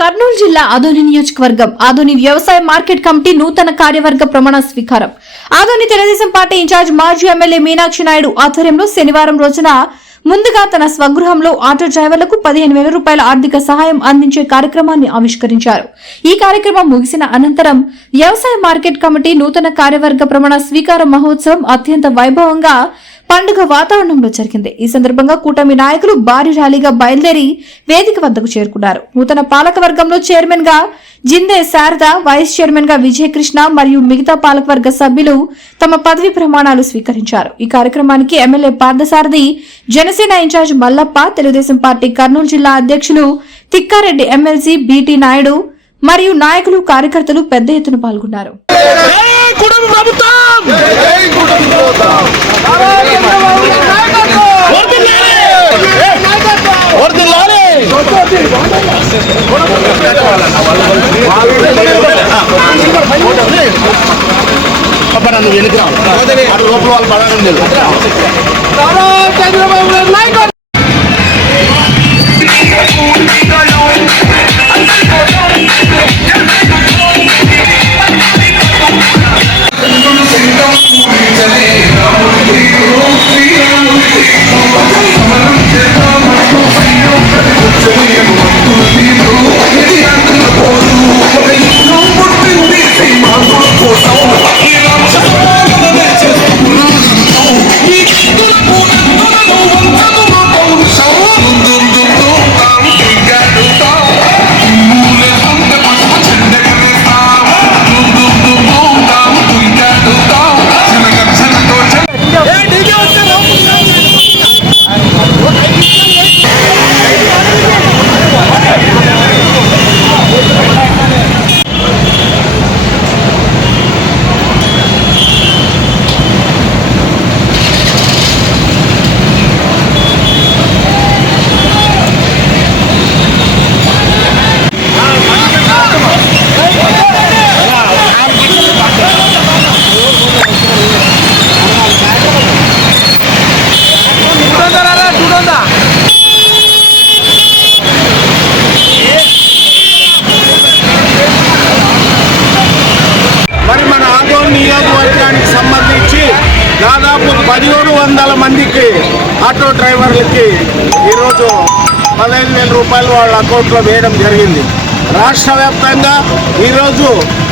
కర్నూలు జిల్లా ఆదోని నియోజకవర్గం ఆదోని వ్యవసాయ మార్కెట్ కమిటీ నూతన కార్యవర్గ ప్రమాణ స్వీకారం. ఆదోని తెలుగుదేశం పార్టీ ఇన్ఛార్జ్ మాజీ ఎమ్మెల్యే మీనాక్షి నాయుడు ఆధ్వర్యంలో శనివారం రోజున ముందుగా తన స్వగృహంలో ఆటో డ్రైవర్లకు 15,000 రూపాయల ఆర్థిక సహాయం అందించే కార్యక్రమాన్ని ఆవిష్కరించారు. ఈ కార్యక్రమం ముగిసిన అనంతరం వ్యవసాయ మార్కెట్ కమిటీ నూతన కార్యవర్గ ప్రమాణ స్వీకార మహోత్సవం అత్యంత వైభవంగా పండుగ వాతావరణంలో జరిగింది. ఈ సందర్భంగా కూటమి నాయకులు భారీ ర్యాలీగా బయలుదేరి వేదిక వద్దకు చేరుకున్నారు. నూతన పాలక వర్గంలో చైర్మన్ గా జిందే శారద, వైస్ చైర్మన్ గా విజయకృష్ణ మరియు మిగతా పాలకవర్గ సభ్యులు తమ పదవి ప్రమాణాలు స్వీకరించారు. ఈ కార్యక్రమానికి MLA Parthasarathi, Janasena incharge Mallappa, Telugudesam party Kurnool జిల్లా అధ్యక్షులు తిక్కారెడ్డి, ఎమ్మెల్సీ బీటీ నాయుడు మరియు నాయకులు, కార్యకర్తలు పెద్ద ఎత్తున పాల్గొన్నారు. నియోజకవర్గానికి సంబంధించి దాదాపు 1,500 మందికి ఆటో డ్రైవర్లకి ఈరోజు 15,000 రూపాయలు వాళ్ళ అకౌంట్లో వేయడం జరిగింది. రాష్ట్ర వ్యాప్తంగా ఈరోజు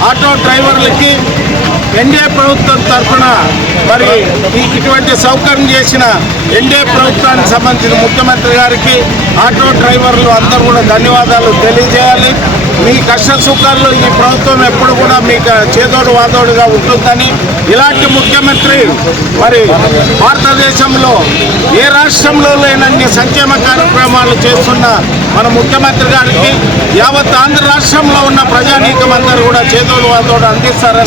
ఆటో డ్రైవర్లకి ఎన్డీఏ ప్రభుత్వం తరఫున మరి ఇటువంటి సౌకర్యం చేసిన ఎన్డీఏ ప్రభుత్వానికి సంబంధించిన ముఖ్యమంత్రి గారికి ఆటో డ్రైవర్లు అందరూ కూడా ధన్యవాదాలు తెలియజేయాలి. మీ కష్ట సుఖాల్లో ఈ ప్రభుత్వం ఎప్పుడు కూడా మీకు చేదోడు వాదోడుగా ఉంటుందని, ఇలాంటి ముఖ్యమంత్రి మరి భారతదేశంలో ఏ రాష్ట్రంలో లేనన్ని సంక్షేమ కార్యక్రమాలు చేస్తున్న మన ముఖ్యమంత్రి గారికి యావత్ ఆంధ్ర రాష్ట్రంలో ఉన్న ప్రజానీకం అందరూ కూడా చేదోడు వాదోడు అందిస్తారని